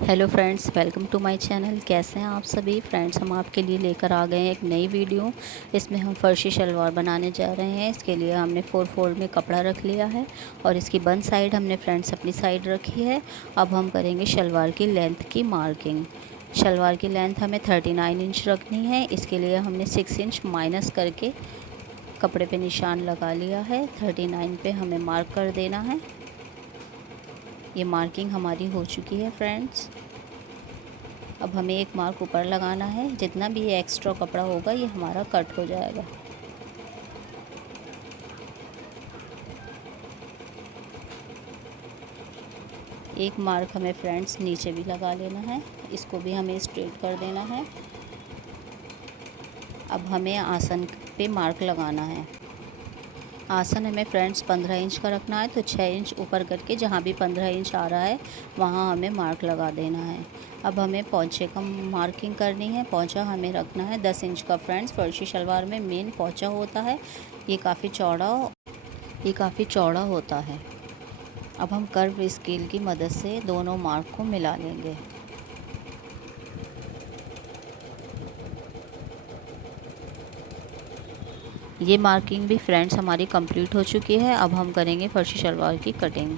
Hello friends, welcome to my channel. कैसे हैं आप सभी फ्रेंड्स? हम आपके लिए लेकर आ गए हैं एक नई वीडियो। इसमें हम फर्शी शलवार बनाने जा रहे हैं। इसके लिए हमने 4 फोल्ड में कपड़ा रख लिया है और इसकी बंद साइड हमने फ्रेंड्स अपनी साइड रखी है। अब हम करेंगे शलवार की लेंथ की मार्किंग। शलवार की लेंथ हमें 39 इंच रखनी है। इसके लिए हमने 6 इंच माइनस करके कपड़े पे निशान लगा लिया है। 39 पे हमें मार्क कर देना है। ये मार्किंग हमारी हो चुकी है फ्रेंड्स। अब हमें एक मार्क ऊपर लगाना है। जितना भी ये एक्स्ट्रा कपड़ा होगा ये हमारा कट हो जाएगा। एक मार्क हमें फ्रेंड्स नीचे भी लगा लेना है। इसको भी हमें स्ट्रेट कर देना है। अब हमें आसन पे मार्क लगाना है। आसन हमें फ्रेंड्स 15 इंच का रखना है, तो 6 इंच ऊपर करके जहाँ भी 15 इंच आ रहा है वहाँ हमें मार्क लगा देना है। अब हमें पोंचे का मार्किंग करनी है। पोंचा हमें रखना है 10 इंच का फ्रेंड्स। फर्शी शलवार में मेन पोंचा होता है। ये काफ़ी चौड़ा होता है। अब हम कर्व स्केल की मदद से दोनों मार्क को मिला लेंगे। ये मार्किंग भी फ्रेंड्स हमारी कंप्लीट हो चुकी है। अब हम करेंगे फर्शी शलवार की कटिंग।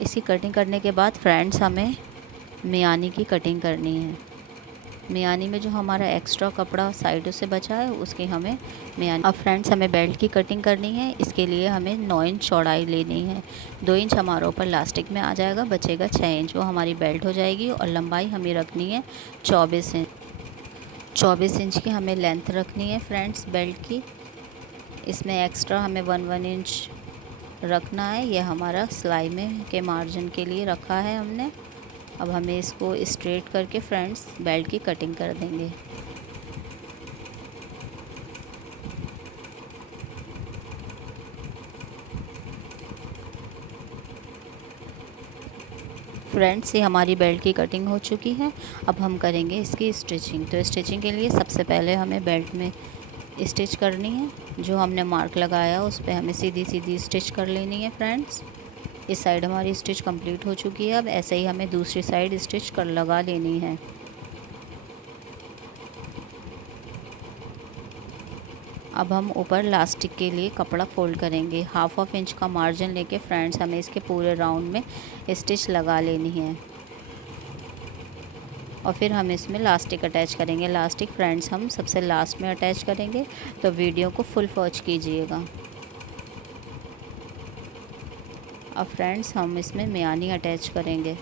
इसकी कटिंग करने के बाद फ्रेंड्स हमें मियानी की कटिंग करनी है। मियानी में जो हमारा एक्स्ट्रा कपड़ा साइडों से बचा है उसकी हमें मियानी। अब फ्रेंड्स हमें बेल्ट की कटिंग करनी है। इसके लिए हमें 9 इंच चौड़ाई लेनी है। 2 इंच हमारा ऊपर लास्टिक में आ जाएगा, बचेगा 6 इंच, वो हमारी बेल्ट हो जाएगी। और लंबाई हमें रखनी है 24 इंच। 24 इंच की हमें लेंथ रखनी है फ्रेंड्स बेल्ट की। इसमें एक्स्ट्रा हमें 1 इंच रखना है। यह हमारा सिलाई में के मार्जिन के लिए रखा है हमने। अब हमें इसको स्ट्रेट करके फ्रेंड्स बेल्ट की कटिंग कर देंगे। फ्रेंड्स ये हमारी बेल्ट की कटिंग हो चुकी है। अब हम करेंगे इसकी स्टिचिंग। तो स्टिचिंग के लिए सबसे पहले हमें बेल्ट में स्टिच करनी है। जो हमने मार्क लगाया उस पर हमें सीधी सीधी स्टिच कर लेनी है फ्रेंड्स। इस साइड हमारी स्टिच कंप्लीट हो चुकी है। अब ऐसे ही हमें दूसरी साइड स्टिच कर लगा लेनी है। अब हम ऊपर लास्टिक के लिए कपड़ा फोल्ड करेंगे। हाफ इंच का मार्जिन लेके फ्रेंड्स हमें इसके पूरे राउंड में स्टिच लगा लेनी है। और फिर हम इसमें लास्टिक अटैच करेंगे। लास्टिक फ्रेंड्स हम सबसे लास्ट में अटैच करेंगे, तो वीडियो को फुल वॉच कीजिएगा। अब फ्रेंड्स हम इसमें मियानी अटैच करेंगे।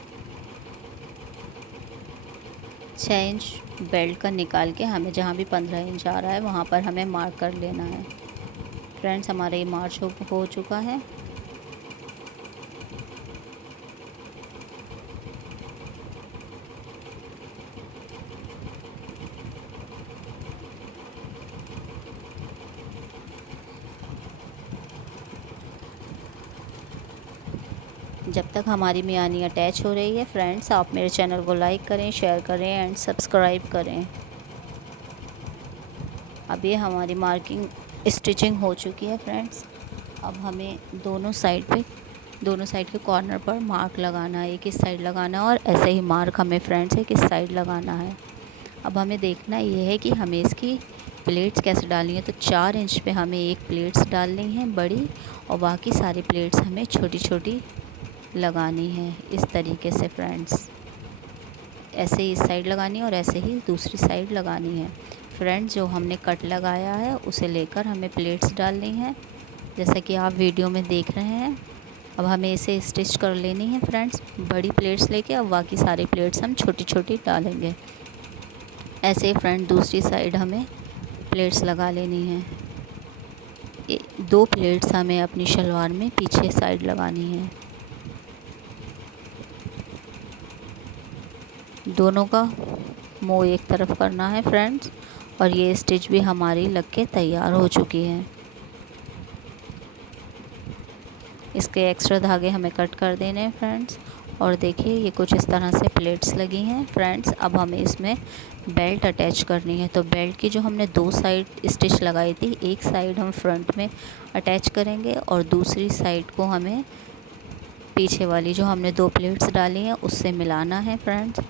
6 इंच बेल्ट का निकाल के हमें जहाँ भी 15 इंच आ रहा है वहाँ पर हमें मार्क कर लेना है। फ्रेंड्स हमारा ये मार्च हो चुका है। जब तक हमारी मियानी अटैच हो रही है फ्रेंड्स, आप मेरे चैनल को लाइक करें, शेयर करें एंड सब्सक्राइब करें। अब ये हमारी मार्किंग स्टिचिंग हो चुकी है फ्रेंड्स। अब हमें दोनों साइड के कॉर्नर पर मार्क लगाना है। एक इस साइड लगाना है और ऐसे ही मार्क हमें फ्रेंड्स एक इस साइड लगाना है। अब हमें देखना ये है कि हमें इसकी प्लेट्स कैसे डालनी है। तो 4 इंच पे हमें एक प्लेट्स डालनी है बड़ी, और बाकी सारी प्लेट्स हमें छोटी छोटी लगानी है इस तरीके से फ्रेंड्स। ऐसे ही इस साइड लगानी है और ऐसे ही दूसरी साइड लगानी है फ्रेंड्स। जो हमने कट लगाया है उसे लेकर हमें प्लेट्स डालनी है, जैसा कि आप वीडियो में देख रहे हैं। अब हमें इसे स्टिच कर लेनी है फ्रेंड्स बड़ी प्लेट्स लेके। अब बाकी सारी प्लेट्स हम छोटी छोटी डालेंगे। ऐसे ही फ्रेंड दूसरी साइड हमें प्लेट्स लगा लेनी है। 2 प्लेट्स हमें अपनी शलवार में पीछे साइड लगानी है। दोनों का मुंह एक तरफ करना है फ्रेंड्स। और ये स्टिच भी हमारी लग के तैयार हो चुकी है। इसके एक्स्ट्रा धागे हमें कट कर देने हैं फ्रेंड्स। और देखिए ये कुछ इस तरह से प्लेट्स लगी हैं फ्रेंड्स। अब हमें इसमें बेल्ट अटैच करनी है। तो बेल्ट की जो हमने 2 साइड स्टिच लगाई थी, एक साइड हम फ्रंट में अटैच करेंगे और दूसरी साइड को हमें पीछे वाली जो हमने 2 प्लेट्स डाली हैं उससे मिलाना है फ्रेंड्स।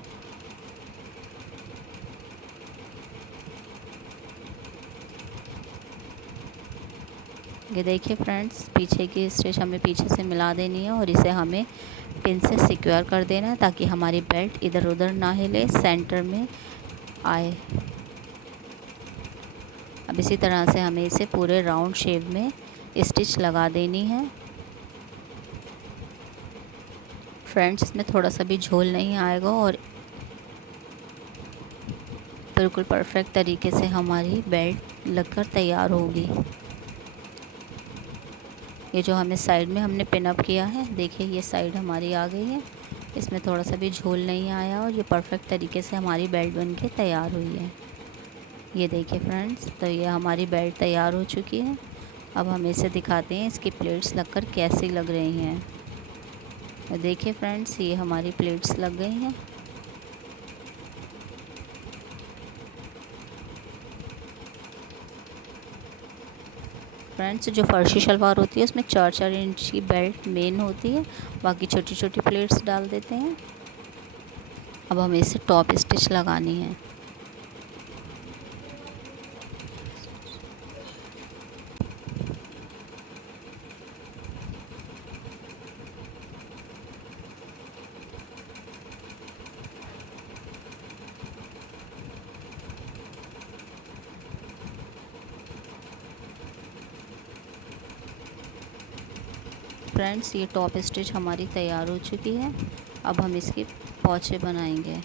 ये देखिए फ्रेंड्स, पीछे की स्टिच हमें पीछे से मिला देनी है और इसे हमें पिन से सिक्योर कर देना है ताकि हमारी बेल्ट इधर उधर ना हिले, सेंटर में आए। अब इसी तरह से हमें इसे पूरे राउंड शेप में स्टिच लगा देनी है फ्रेंड्स। इसमें थोड़ा सा भी झोल नहीं आएगा और बिल्कुल परफेक्ट तरीके से हमारी बेल्ट लगकर तैयार होगी। ये जो हमें साइड में हमने पिन अप किया है, देखिए ये साइड हमारी आ गई है, इसमें थोड़ा सा भी झोल नहीं आया और ये परफेक्ट तरीके से हमारी बेल्ट बन के तैयार हुई है। ये देखिए फ्रेंड्स, तो ये हमारी बेल्ट तैयार हो चुकी है। अब हम इसे दिखाते हैं इसकी प्लेट्स लगकर कैसी लग रही हैं। तो देखिए फ्रेंड्स, ये हमारी प्लेट्स लग गई हैं। फ्रेंड्स, जो फर्शी शलवार होती है उसमें 4-4 इंच की बेल्ट मेन होती है, बाकी छोटी छोटी प्लेट्स डाल देते हैं। अब हमें इसे टॉप स्टिच लगानी है। फ्रेंड्स, ये टॉप स्टिच हमारी तैयार हो चुकी है। अब हम इसके पोंचे बनाएंगे।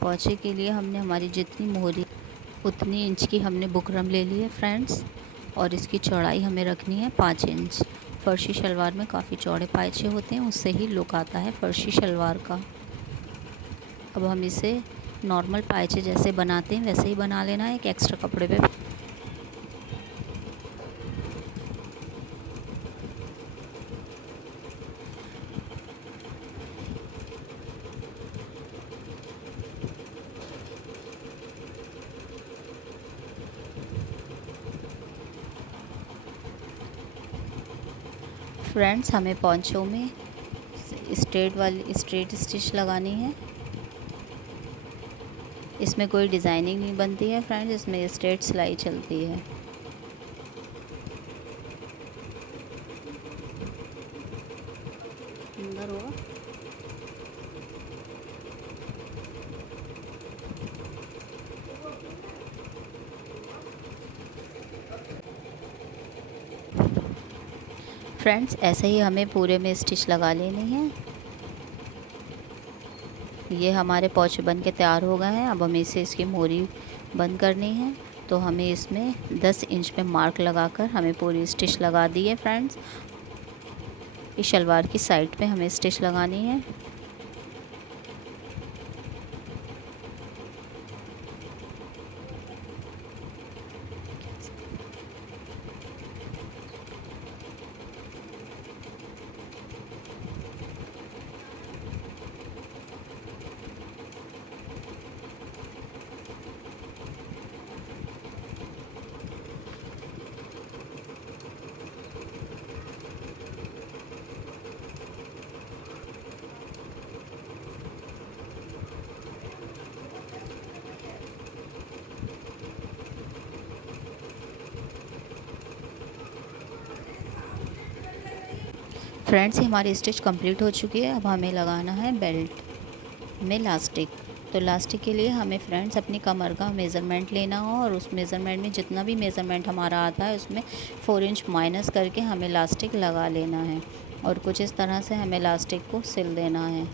पोंचे के लिए हमने हमारी जितनी मोहरी उतनी इंच की हमने बुकरम ले ली है फ्रेंड्स, और इसकी चौड़ाई हमें रखनी है 5 इंच। फर्शी शलवार में काफ़ी चौड़े पायचे होते हैं, उससे ही लुक आता है फर्शी शलवार का। अब हम इसे नॉर्मल पायचे जैसे बनाते हैं वैसे ही बना लेना है, एक एक्स्ट्रा कपड़े पे। फ्रेंड्स, हमें पोंचों में स्ट्रेट स्टिच लगानी है। इसमें कोई डिज़ाइनिंग नहीं बनती है फ्रेंड्स, इसमें स्ट्रेट सिलाई चलती है। सुंदर होगा। फ्रेंड्स, ऐसे ही हमें पूरे में स्टिच लगा लेनी है। ये हमारे पोंचे बन के तैयार हो गए हैं। अब हमें इसे इसकी मोरी बंद करनी है, तो हमें इसमें 10 इंच पे मार्क लगाकर हमें पूरी स्टिच लगा दी है फ्रेंड्स। इस शलवार की साइड पे हमें स्टिच लगानी है। फ्रेंड्स, हमारी स्टिच कंप्लीट हो चुकी है। अब हमें लगाना है बेल्ट में लास्टिक। तो लास्टिक के लिए हमें फ्रेंड्स अपनी कमर का मेज़रमेंट लेना हो और उस मेज़रमेंट में जितना भी मेज़रमेंट हमारा आता है उसमें 4 इंच माइनस करके हमें लास्टिक लगा लेना है और कुछ इस तरह से हमें लास्टिक को सिल देना है।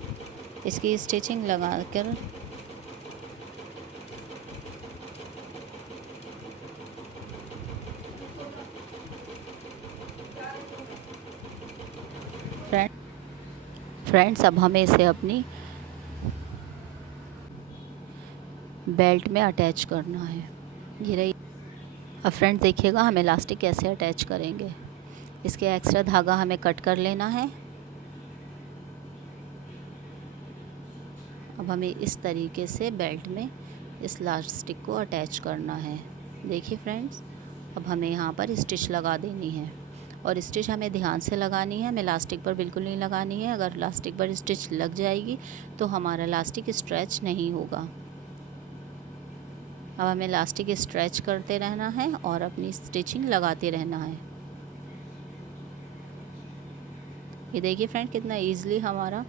इसकी स्टिचिंग लगा कर फ्रेंड्स, अब हमें इसे अपनी बेल्ट में अटैच करना है। ये रही। अब फ्रेंड्स देखिएगा हम इलास्टिक कैसे अटैच करेंगे। इसके एक्स्ट्रा धागा हमें कट कर लेना है। अब हमें इस तरीके से बेल्ट में इस इलास्टिक को अटैच करना है। देखिए फ्रेंड्स, अब हमें यहाँ पर स्टिच लगा देनी है और स्टिच हमें ध्यान से लगानी है, हमें इलास्टिक पर बिल्कुल नहीं लगानी है। अगर इलास्टिक पर स्टिच लग जाएगी तो हमारा इलास्टिक स्ट्रेच नहीं होगा। अब हमें इलास्टिक स्ट्रेच करते रहना है और अपनी स्टिचिंग लगाते रहना है। ये देखिए फ्रेंड, कितना ईज़िली हमारा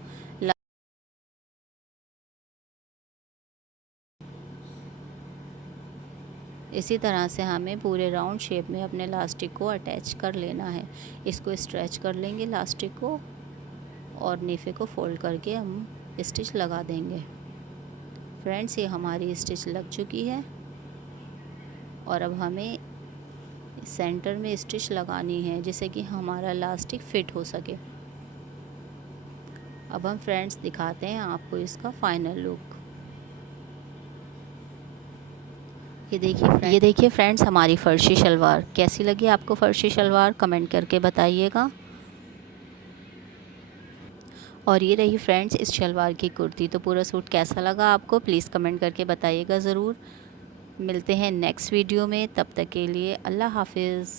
इसी तरह से हमें पूरे राउंड शेप में अपने इलास्टिक को अटैच कर लेना है। इसको स्ट्रेच कर लेंगे इलास्टिक को और नेफे को फोल्ड करके हम स्टिच लगा देंगे। फ्रेंड्स, ये हमारी स्टिच लग चुकी है और अब हमें सेंटर में स्टिच लगानी है जिससे कि हमारा इलास्टिक फिट हो सके। अब हम फ्रेंड्स दिखाते हैं आपको इसका फाइनल लुक। ये देखिए फ्रेंड्स, हमारी फ़र्शी शलवार कैसी लगी आपको? फ़र्शी शलवार कमेंट करके बताइएगा। और ये रही फ्रेंड्स इस शलवार की कुर्ती। तो पूरा सूट कैसा लगा आपको प्लीज़ कमेंट करके बताइएगा ज़रूर। मिलते हैं नेक्स्ट वीडियो में, तब तक के लिए अल्लाह हाफिज़।